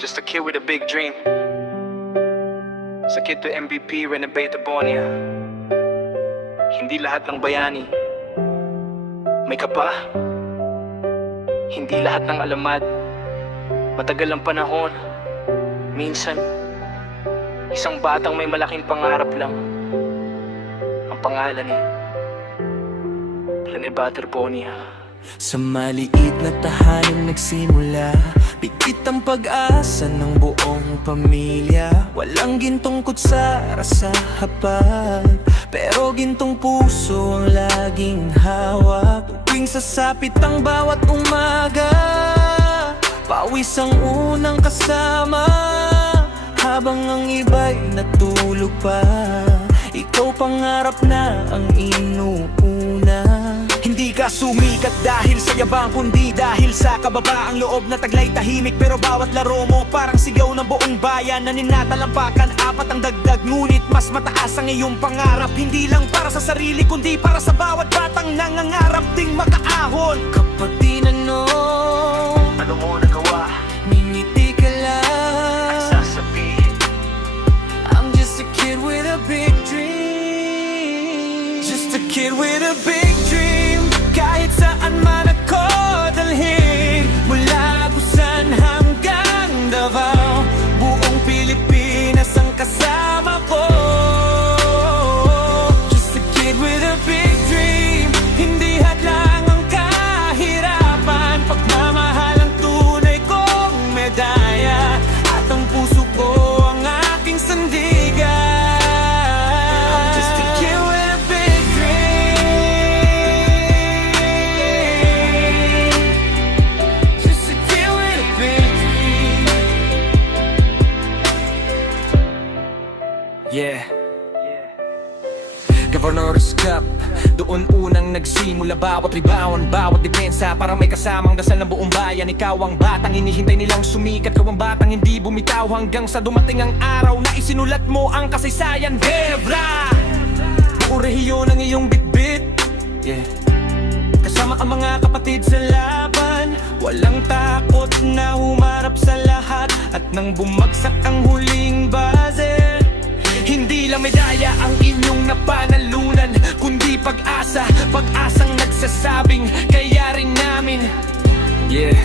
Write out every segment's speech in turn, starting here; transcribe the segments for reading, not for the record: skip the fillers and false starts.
Just a kid with a big dream. Sa kid to MVP, renovate Abonia. Hindi lahat ng bayani may kapa. Hindi lahat ng alamat matagal ang panahon. Minsan, isang batang may malaking pangarap lang. Ang pangalan Renebater Bonia. Sa maliit na tahanan nagsimula, pikit ang pag-asa ng buong pamilya. Walang gintong kutsara sa hapag, pero gintong puso ang laging hawak. Tuwing sasapit ang bawat umaga, pawis ang unang kasama. Habang ang iba'y natulog pa, ikaw pangarap na ang inuuna. Hindi ka sumikat dahil sa yabang, kundi dahil sa kababaang loob na taglay tahimik. Pero bawat laro mo parang sigaw ng buong bayan na ninatalampakan. Apat ang dagdag, ngunit mas mataas ang iyong pangarap. Hindi lang para sa sarili, kundi para sa bawat batang nangangarap ding makaahon. Kapag tinanong, Ano mo nagawa? ngingiti ka lang. Sasabihin, I'm just a kid with a big dream. Just a kid with a big dream. Kahit saan man ako dalhin, mula Agusan hanggang Davao, buong Pilipinas ang kasama ko. Just a kid with a big dream. Hindi hadlang ang kahirapan, pagmamahal ang tunay kong medalya, at ang puso ko ang aking sandigan. Just a kid with a big dream. Just a kid with a big dream. Yeah. Governor's Cup, doon unang nagsimula bawat rebound, bawat depensa, para may kasamang dasal ng buong bayan. Ikaw ang batang hinihintay nilang sumikat, ikaw ang batang hindi bumitaw hanggang sa dumating ang araw na isinulat mo ang kasaysayan. Debra, buong rehiyon ang iyong bitbit, yeah. Kasama ang mga kapatid sa laban, walang takot na humarap sa lahat. At nang bumagsak ang huling buzzer, hindi lang medalya ang inyong napanalunan, kundi pag-asa, pag-asang nagsasabing kaya rin namin. Yeah,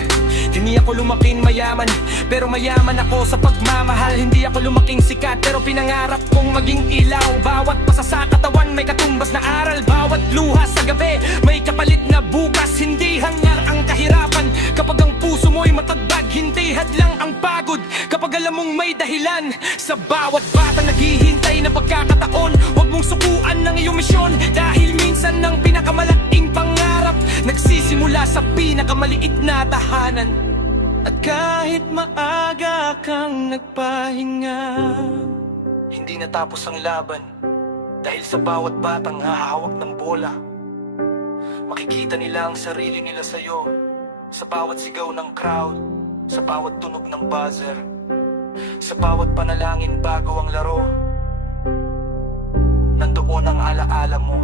hindi ako lumaking mayaman, pero mayaman ako sa pagmamahal. Hindi ako lumaking sikat, pero pinangarap kong maging ilaw. Bawat pasa sa katawan may katumbas na aral, bawat luha sa gabi may kapalit na bukas. Hindi hangar ang kahirapan kapag ang puso mo'y matagdag, hindi hadlang ang pagod kapag alam mong may dahilan. Sa bawat batang naghihintay na pagkakataon, huwag mong sukuan ng iyong misyon, dahil minsan ang pinakamalaking pangarap nagsisimula sa pinakamaliit na tahanan. At kahit maaga kang nagpahinga, hindi natapos ang laban, dahil sa bawat batang hahawak ng bola. Makikita nila ang sarili nila sa'yo, sa bawat sigaw ng crowd, sa bawat tunog ng buzzer, sa bawat panalangin bago ang laro. Nandoon ang alaala mo.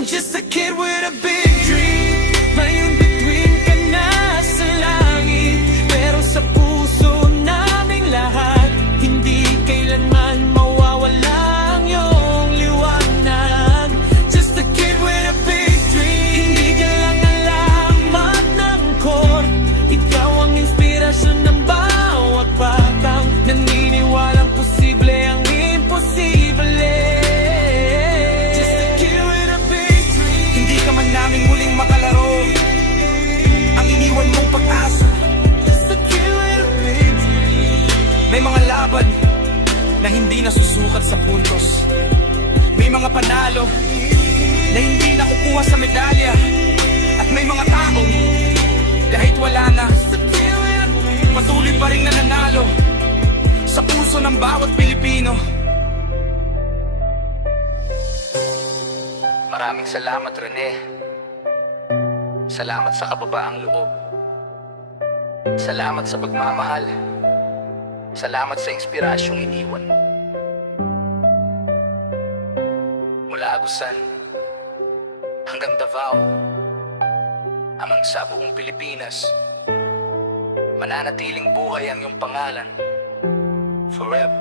Just a kid with a big dream. Ngayon bituin ka na sa langit, pero sa puso naming lahat, hindi kailanman mawawala ang iyong liwanag. Just a kid with a big dream. Hindi ka lang alamat ng court, ikaw ang inspirasyon ng bawat batang naniniwalang posible ang imposible. Naming muling makalaro, ang iniwan mong pag-asa. May mga laban na hindi nasusukat sa puntos, may mga panalo na hindi nakukuha sa medalya, at may mga taong kahit wala na, patuloy pa rin nananalo sa puso ng bawat Pilipino. maraming salamat, Rene. Salamat sa kababaang loob. Salamat sa pagmamahal. Salamat sa inspirasyong iniwan. Mula Agusan hanggang Davao, amang sa buong Pilipinas, mananatiling buhay ang iyong pangalan forever.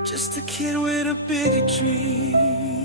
Just a kid with a big dream.